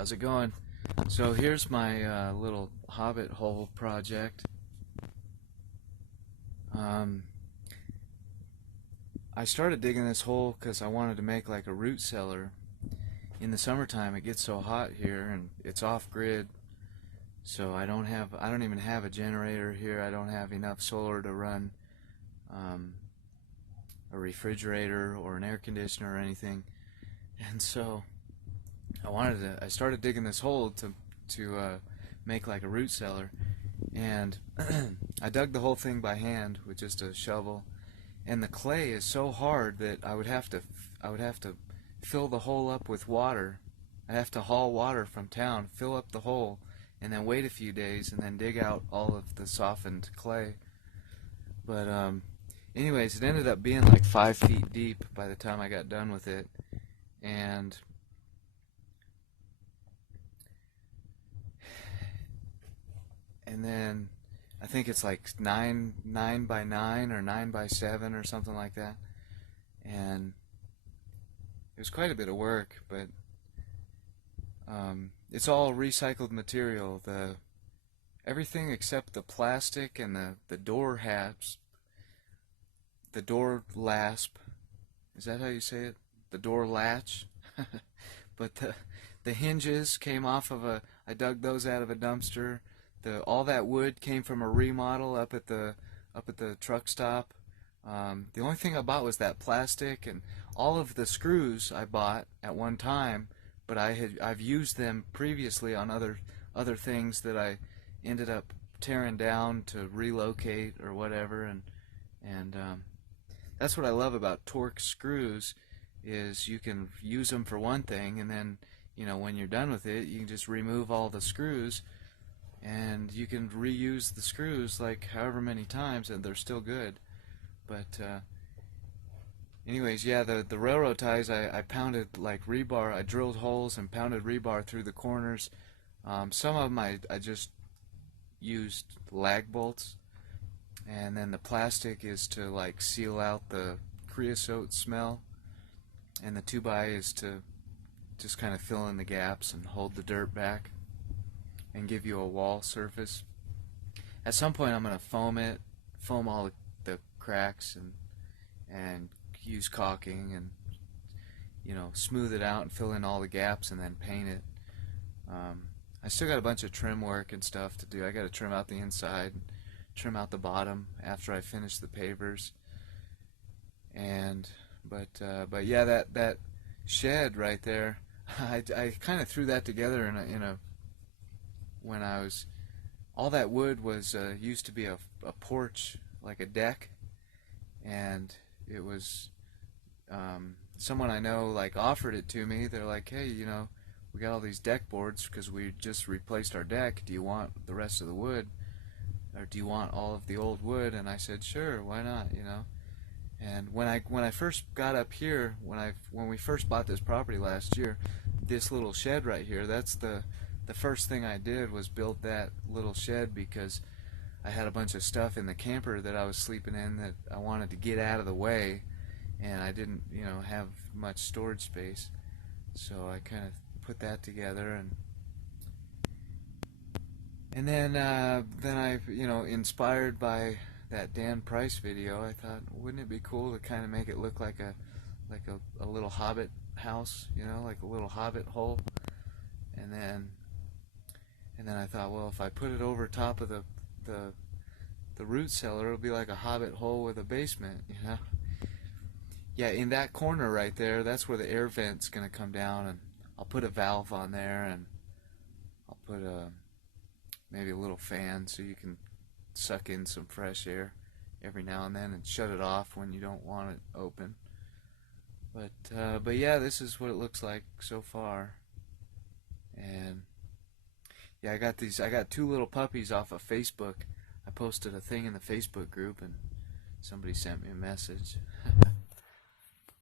How's it going? So here's my little hobbit hole project. Um, I started digging this hole because I wanted to make like a root cellar. In the summertime it gets so hot here and it's off grid, so I don't even have a generator here. I don't have enough solar to run um, a refrigerator or an air conditioner or anything, and so I started digging this hole to make like a root cellar, and I dug the whole thing by hand with just a shovel, and the clay is so hard that I would have to fill the hole up with water. I'd have to haul water from town, fill up the hole, and then wait a few days and then dig out all of the softened clay. But anyways, it ended up being like 5 feet deep by the time I got done with it, and then I think it's like 9 by 9 or 9 by 7 or something like that, and it was quite a bit of work, but it's all recycled material. Everything except the plastic and the door habs, the door lasp. Is that how you say it? The door latch. But the hinges came off of I dug those out of a dumpster. All that wood came from a remodel up at the truck stop. The only thing I bought was that plastic, and all of the screws I bought at one time, but I've used them previously on other things that I ended up tearing down to relocate or whatever, and that's what I love about Torx screws, is you can use them for one thing, and then when you're done with it, you can just remove all the screws, and you can reuse the screws like however many times, and they're still good. But anyways, yeah, the railroad ties, I pounded like rebar. I drilled holes and pounded rebar through the corners. Some of them I just used lag bolts, and then the plastic is to like seal out the creosote smell, and the 2x is to just kind of fill in the gaps and hold the dirt back and give you a wall surface. At some point I'm going to foam all the cracks, and use caulking and smooth it out and fill in all the gaps and then paint it. I still got a bunch of trim work and stuff to do. I got to trim out the inside, trim out the bottom after I finish the pavers. But yeah, that shed right there, I kind of threw that together when I was, all that wood was used to be a porch, like a deck, and it was someone I know like offered it to me. They're like, hey, we got all these deck boards because we just replaced our deck. Do you want the rest of the wood, or do you want all of the old wood? And I said, sure, why not, And when I first got up here, when we first bought this property last year, this little shed right here, that's the first thing I did was build that little shed, because I had a bunch of stuff in the camper that I was sleeping in that I wanted to get out of the way, and I didn't have much storage space, so I kind of put that together, and then I inspired by that Dan Price video, I thought, wouldn't it be cool to kind of make it look like a little hobbit house, like a little hobbit hole, and then I thought, well, if I put it over top of the root cellar, it'll be like a hobbit hole with a basement, Yeah, in that corner right there, that's where the air vent's going to come down, and I'll put a valve on there, and I'll put maybe a little fan so you can suck in some fresh air every now and then and shut it off when you don't want it open. But yeah, this is what it looks like so far. And yeah, I got 2 little puppies off of Facebook. I posted a thing in the Facebook group and somebody sent me a message.